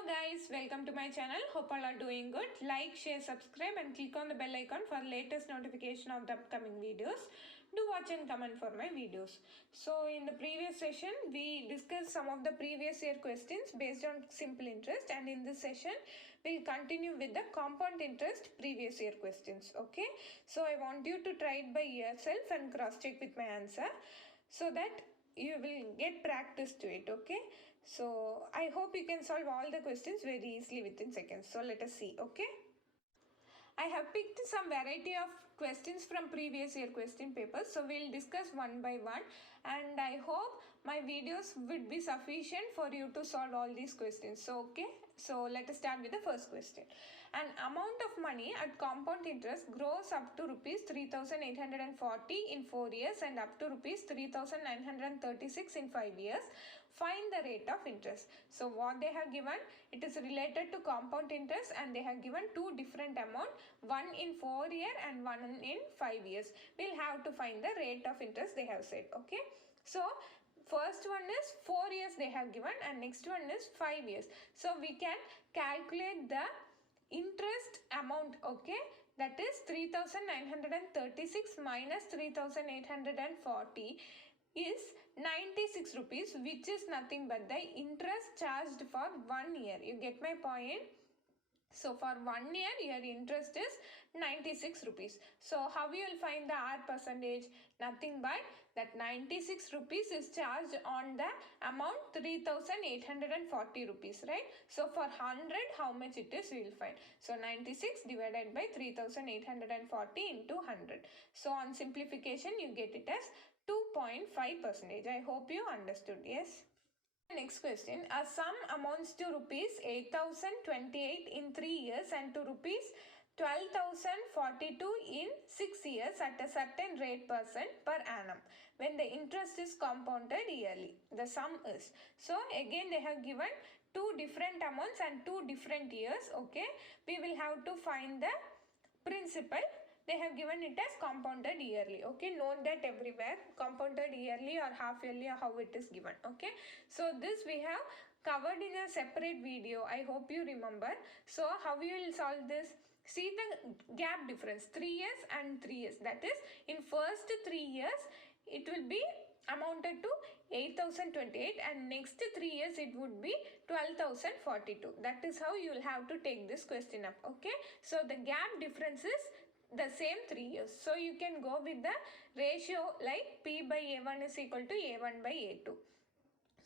Hello guys, welcome to my channel. Hope all are doing good. Like, share, subscribe and click on the bell icon for latest notification of the upcoming videos. Do watch and comment for my videos. So in the previous session, we discussed some of the previous year questions based on simple interest, and in this session, we'll continue with the compound interest previous year questions. Okay, so I want you to try it by yourself and cross check with my answer so that you will get practice to it. Okay, so I hope you can solve all the questions very easily within seconds. So let us see. Okay, I have picked some variety of questions from previous year question papers, so we'll discuss one by one, and I hope my videos would be sufficient for you to solve all these questions. So okay, so let us start with the first question. An amount of money at compound interest grows up to rupees 3,840 in 4 years and up to rupees 3,936 in 5 years. Find the rate of interest. So what they have given, it is related to compound interest, and they have given two different amount, one in 4 year and one in 5 years. We'll have to find the rate of interest they have said. Okay, so first one is 4 years they have given and next one is 5 years. So we can calculate the interest amount. Okay, that is 3,936 minus 3,840 is 96 rupees, which is nothing but the interest charged for 1 year. You get my point? So for 1 year, your interest is 96 rupees. So how you will find the R percentage? Nothing but that 96 rupees is charged on the amount 3,840 rupees, right? So for 100, how much it is, we will find. So 96 divided by 3,840 into 100. So on simplification, you get it as 2.5%. I hope you understood. Yes. Next question. A sum amounts to rupees 8,028 in 3 years and to rupees 12,042 in 6 years at a certain rate % per annum when the interest is compounded yearly. The sum is. So again they have given two different amounts and two different years. Okay, we will have to find the principal. They have given it as compounded yearly. Okay, note that everywhere, compounded yearly or half yearly or how it is given. Okay, so this we have covered in a separate video. I hope you remember. So how we will solve this? See the gap difference, 3 years and 3 years. That is, in first 3 years it will be amounted to 8,028 and next 3 years it would be 12,042. That is how you will have to take this question up. Okay, so the gap difference is the same 3 years. So you can go with the ratio like P by A1 is equal to A1 by A2.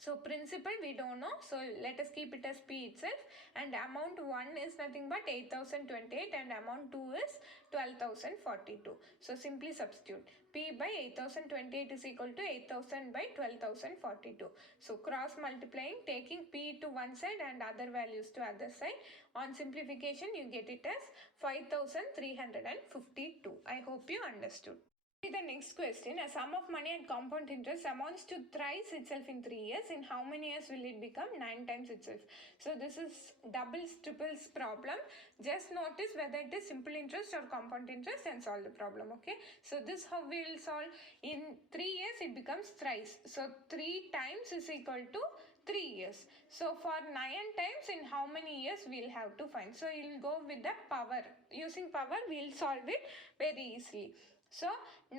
So principal we don't know, so let us keep it as P itself, and amount 1 is nothing but 8,028 and amount 2 is 12,042. So simply substitute. P by 8,028 is equal to 8,000 by 12,042. So cross multiplying, taking P to one side and other values to other side. On simplification you get it as 5,352. I hope you understood. The next question. A sum of money at compound interest amounts to thrice itself in 3 years. In how many years will it become 9 times itself? So this is doubles, triples problem. Just notice whether it is simple interest or compound interest and solve the problem. Okay, so this how we will solve. In 3 years it becomes thrice. So 3 times is equal to 3 years. So for 9 times, in how many years we'll have to find? So you'll go with the power. Using power we'll solve it very easily. So 9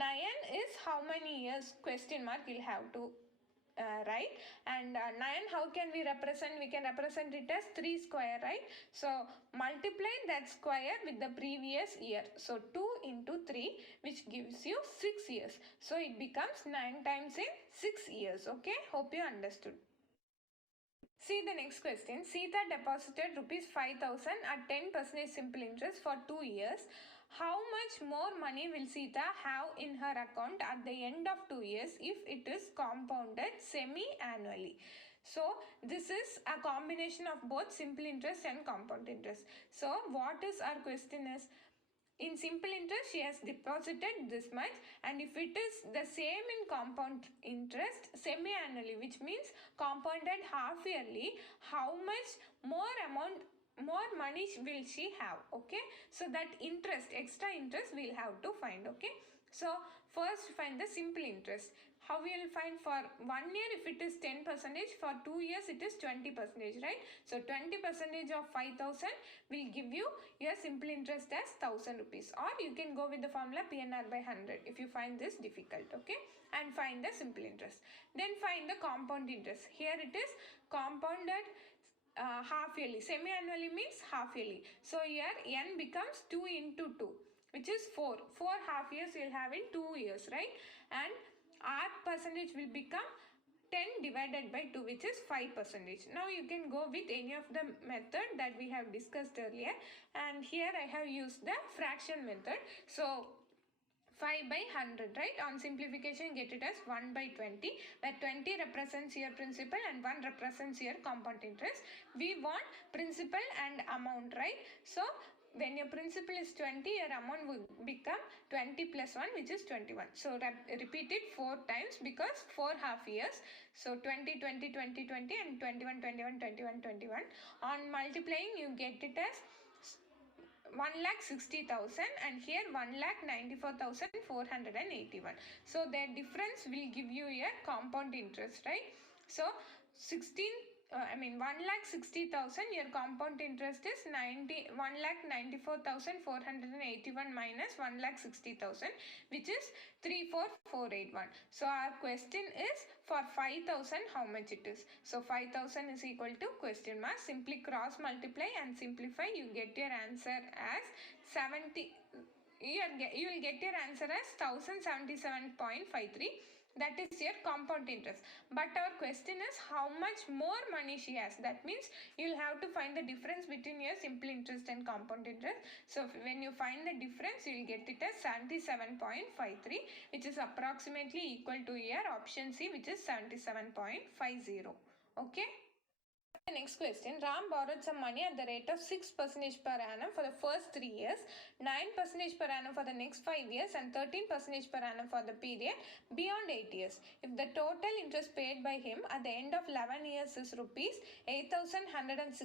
is how many years, question mark, you'll have to write. And 9, how can we represent? We can represent it as 3 square, right? So multiply that square with the previous year. So 2 into 3, which gives you 6 years. So it becomes 9 times in 6 years. Okay, hope you understood. See the next question. Sita deposited rupees 5,000 at 10% simple interest for 2 years. How much more money will Sita have in her account at the end of 2 years if it is compounded semi-annually? So this is a combination of both simple interest and compound interest. So what is our question is, in simple interest she has deposited this much, and if it is the same in compound interest semi-annually, which means compounded half yearly, how much more money will she have? Okay, so that interest, extra interest we'll have to find. Okay, so first find the simple interest. how we will find for 1 year if it is 10%, for 2 years it is 20%, right? So 20% of 5,000 will give you your simple interest as 1,000 rupees, or you can go with the formula PNR by 100 if you find this difficult, okay? And find the simple interest. Then find the compound interest. Here it is compounded half yearly. Semi-annually means half yearly. So here n becomes 2 into 2, which is 4. 4 half years you will have in 2 years, right? And R percentage will become 10 divided by 2, which is 5%. Now you can go with any of the method that we have discussed earlier, and here I have used the fraction method. So 5 by 100, right? On simplification, get it as 1 by 20, where 20 represents your principal and 1 represents your compound interest. We want principal and amount, right? So when your principal is 20, your amount will become 20 plus 1, which is 21. So repeat it 4 times because 4 half years. So 20, 20, 20, 20 and 21, 21, 21, 21. On multiplying, you get it as 1,60,000 and here 1,94,481. So their difference will give you a compound interest, right? So 1,60,000, your compound interest is 1,94,481 minus 1,60,000, which is 34,481. So our question is for 5,000 how much it is. So 5,000 is equal to question mark. Simply cross multiply and simplify. You get your answer as 70. You will get your answer as 1,077.53. That is your compound interest. But our question is how much more money she has. That means you will have to find the difference between your simple interest and compound interest. So when you find the difference, you will get it as 77.53, which is approximately equal to your option C, which is 77.50. Okay. The next question, Ram borrowed some money at the rate of 6% per annum for the first 3 years, 9% per annum for the next 5 years and 13% per annum for the period beyond 8 years. If the total interest paid by him at the end of 11 years is rupees 8,160,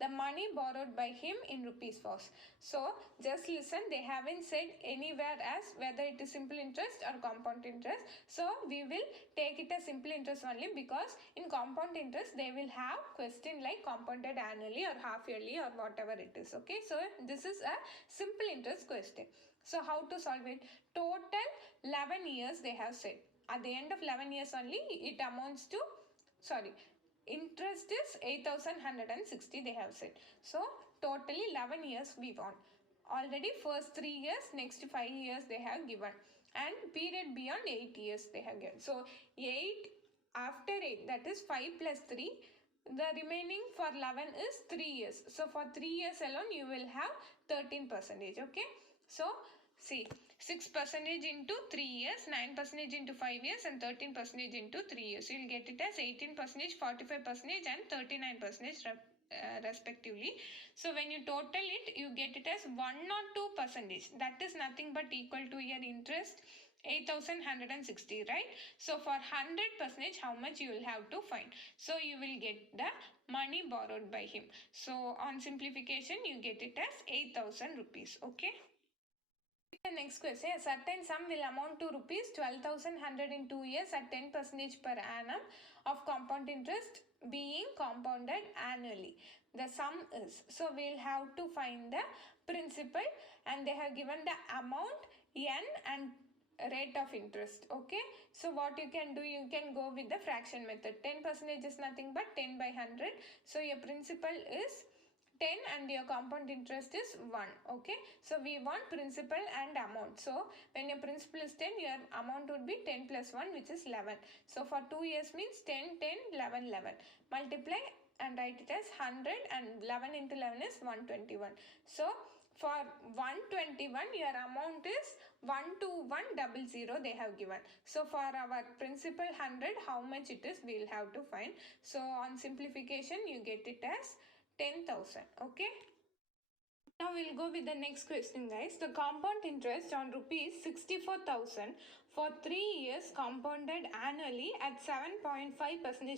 the money borrowed by him in rupees was. So just listen, they haven't said anywhere as whether it is simple interest or compound interest. So we will take it as simple interest only, because in compound interest they will have question like compounded annually or half yearly or whatever it is. Okay, so this is a simple interest question. So how to solve it? Total 11 years they have said. At the end of 11 years only it amounts to, interest is 8,160 they have said. So totally 11 years we want. Already first 3 years, next 5 years they have given, and period beyond 8 years they have given. So 8 after 8, that is 5 plus 3. The remaining for 11 is 3 years. So for 3 years alone you will have 13%. Okay. So see, 6% into 3 years, 9% into 5 years and 13% into 3 years. You will get it as 18%, 45% and 39% respectively. So when you total it, you get it as 1 or 2%. That is nothing but equal to your interest 8,160, right? So for 100%, how much you will have to find? So you will get the money borrowed by him. So on simplification, you get it as 8,000 rupees. Okay. The next question, a certain sum will amount to rupees 12,100 in 2 years at 10% per annum of compound interest being compounded annually. The sum is, so we'll have to find the principal, and they have given the amount n and rate of interest. Okay, so what you can do, you can go with the fraction method. 10% is nothing but 10 by 100. So your principal is 10 and your compound interest is 1. Okay, so we want principal and amount. So when your principal is 10, your amount would be 10 plus 1, which is 11. So for 2 years means 10, 10, 11, 11. Multiply and write it as 100, and 11 into 11 is 121. So for 121, your amount is 12100 they have given. So for our principal 100, how much it is, we will have to find. So on simplification, you get it as 10,000. Okay. Now we'll go with the next question, guys. The compound interest on rupees 64,000 for 3 years compounded annually at 7.5%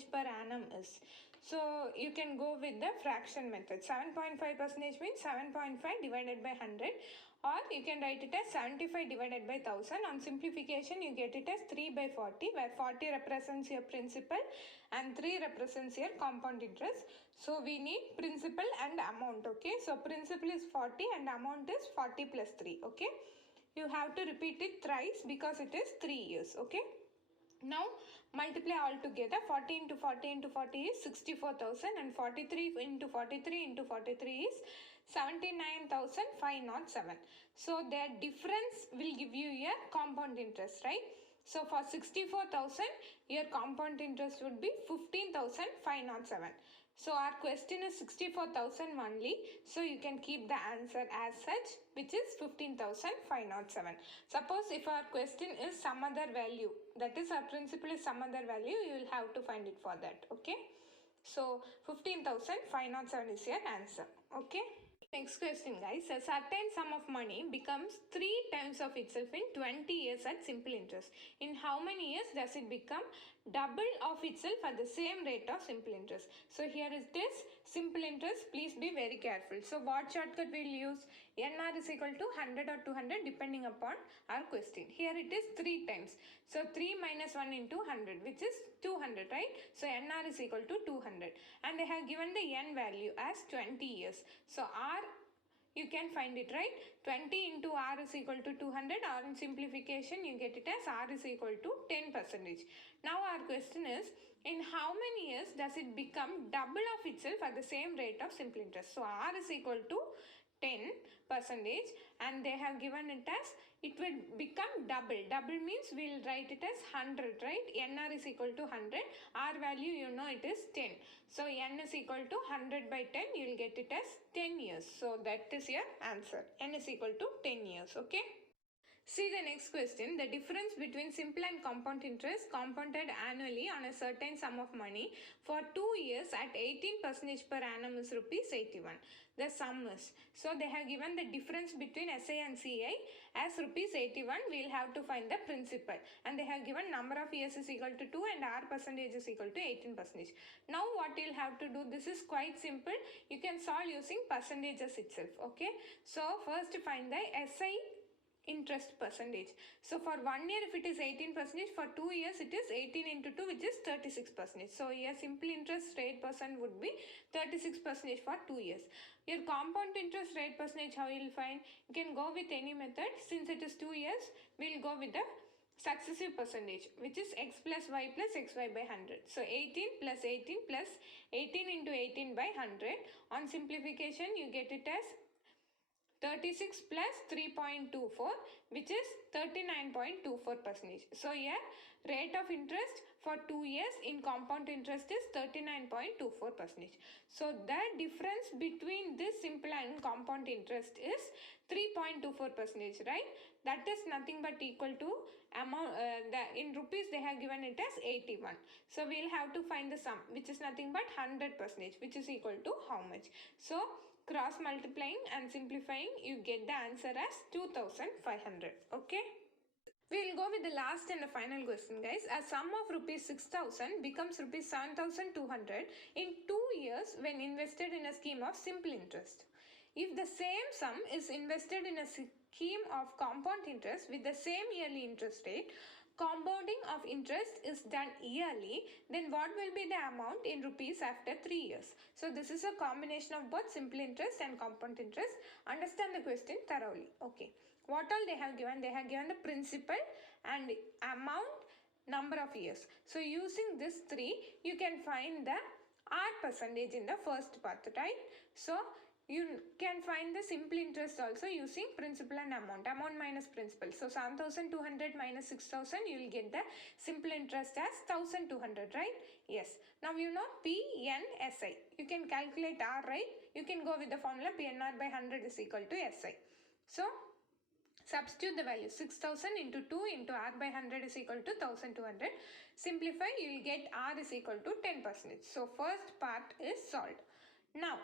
per annum is. So you can go with the fraction method. 7.5% means 7.5 divided by 100. or you can write it as 75 divided by 1000. On simplification, you get it as 3 by 40, where 40 represents your principal and 3 represents your compound interest. So we need principal and amount, okay? So principal is 40 and amount is 40 plus 3, okay? You have to repeat it thrice because it is 3 years, okay? Now multiply all together. 40 into 40 into 40 is 64,000 and 43 into 43 into 43 is 79,507. So their difference will give you your compound interest, right? So for 64,000, your compound interest would be 15,507. So our question is 64,000 only. So you can keep the answer as such, which is 15,507. Suppose if our question is some other value, that is our principal is some other value, you will have to find it for that, okay? So 15,507 is your answer, okay? Next question, guys. A certain sum of money becomes 3 times of itself in 20 years at simple interest. In how many years does it become double of itself at the same rate of simple interest? So here is this simple interest. Please be very careful. So what shortcut we will use? NR is equal to 100 or 200 depending upon our question. Here it is 3 times. So 3 minus 1 into 100, which is 200, right? So NR is equal to 200. And they have given the N value as 20 years. So R, you can find it, right? 20 into R is equal to 200, or in simplification you get it as R is equal to 10%. Now our question is, in how many years does it become double of itself at the same rate of simple interest? So R is equal to 10% and they have given it as it will become double. Double means we will write it as 100, right? NR is equal to 100. R value, you know, it is 10. So N is equal to 100 by 10. You will get it as 10 years. So that is your answer. N is equal to 10 years. Okay. See the next question. The difference between simple and compound interest compounded annually on a certain sum of money for 2 years at 18% per annum is rupees 81. The sum is. So they have given the difference between SI and CI as rupees 81. We will have to find the principal. And they have given number of years is equal to 2 and R percentage is equal to 18%. Now what you will have to do, this is quite simple. You can solve using percentages itself. Okay. So first find the SI interest percentage. So for 1 year if it is 18%, for 2 years it is 18 into 2, which is 36%. So your simple interest rate percent would be 36% for 2 years. Your compound interest rate percentage, how you will find? You can go with any method. Since it is 2 years, we will go with the successive percentage, which is x plus y plus xy by 100. So 18 plus 18 plus 18 into 18 by 100. On simplification, you get it as 36 plus 3.24, which is 39.24%. So here rate of interest for 2 years in compound interest is 39.24%. So the difference between this simple and compound interest is 3.24%, right? That is nothing but equal to amount, in rupees they have given it as 81. So we will have to find the sum, which is nothing but 100%, which is equal to how much? So cross multiplying and simplifying, you get the answer as 2,500. Okay. We will go with the last and the final question, guys. A sum of rupees 6,000 becomes rupees 7,200 in 2 years when invested in a scheme of simple interest. If the same sum is invested in a scheme of compound interest with the same yearly interest rate, compounding of interest is done yearly, then what will be the amount in rupees after 3 years? So this is a combination of both simple interest and compound interest. Understand the question thoroughly. Okay. What all they have given? They have given the principal and amount, number of years. So using this 3, you can find the R percentage in the first part, right? So you can find the simple interest also using principal and amount minus principal. So 7,200 minus 6,000, you will get the simple interest as 1,200, right? Yes. Now you know PNSI. You can calculate R, right? You can go with the formula PNR by 100 is equal to SI. So substitute the value 6,000 into 2 into R by 100 is equal to 1,200. Simplify, you will get R is equal to 10%. So first part is solved. Now,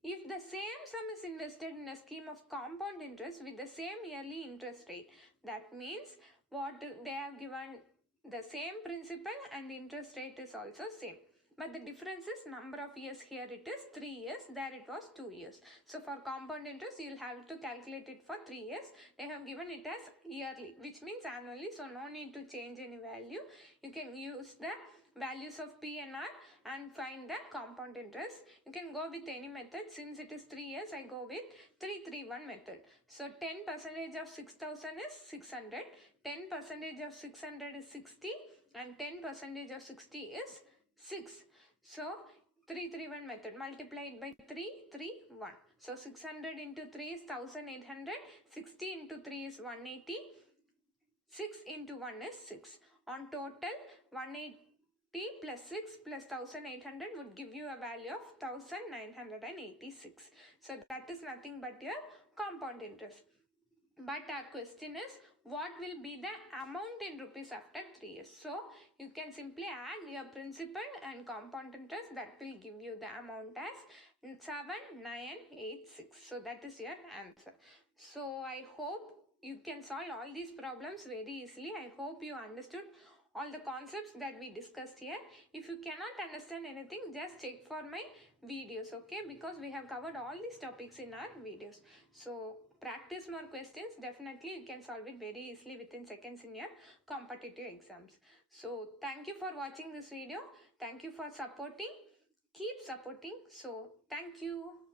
if the same sum is invested in a scheme of compound interest with the same yearly interest rate, that means what they have given, the same principal and interest rate is also same. but the difference is number of years. Here it is 3 years, there it was 2 years. So for compound interest, you will have to calculate it for 3 years. They have given it as yearly, which means annually, so no need to change any value. You can use the values of P and R and find the compound interest. You can go with any method. Since it is 3 years, I go with 331 method. So 10% of 6,000 is 600, 10% of 600 is 60, and 10% of 60 is 6. So 331 method, multiplied by 331. So 600 into 3 is 1800, 60 into 3 is 180, 6 into 1 is 6. On total, 180 plus 6 plus 1800 would give you a value of 1986. So that is nothing but your compound interest. But our question is, what will be the amount in rupees after 3 years? So you can simply add your principal and compound interest. That will give you the amount as 7986. So that is your answer. So I hope you can solve all these problems very easily. I hope you understood all the concepts that we discussed here. If you cannot understand anything, just check for my videos, okay? Because we have covered all these topics in our videos. So practice more questions. Definitely you can solve it very easily within seconds in your competitive exams. So thank you for watching this video. Thank you for supporting. Keep supporting. So thank you.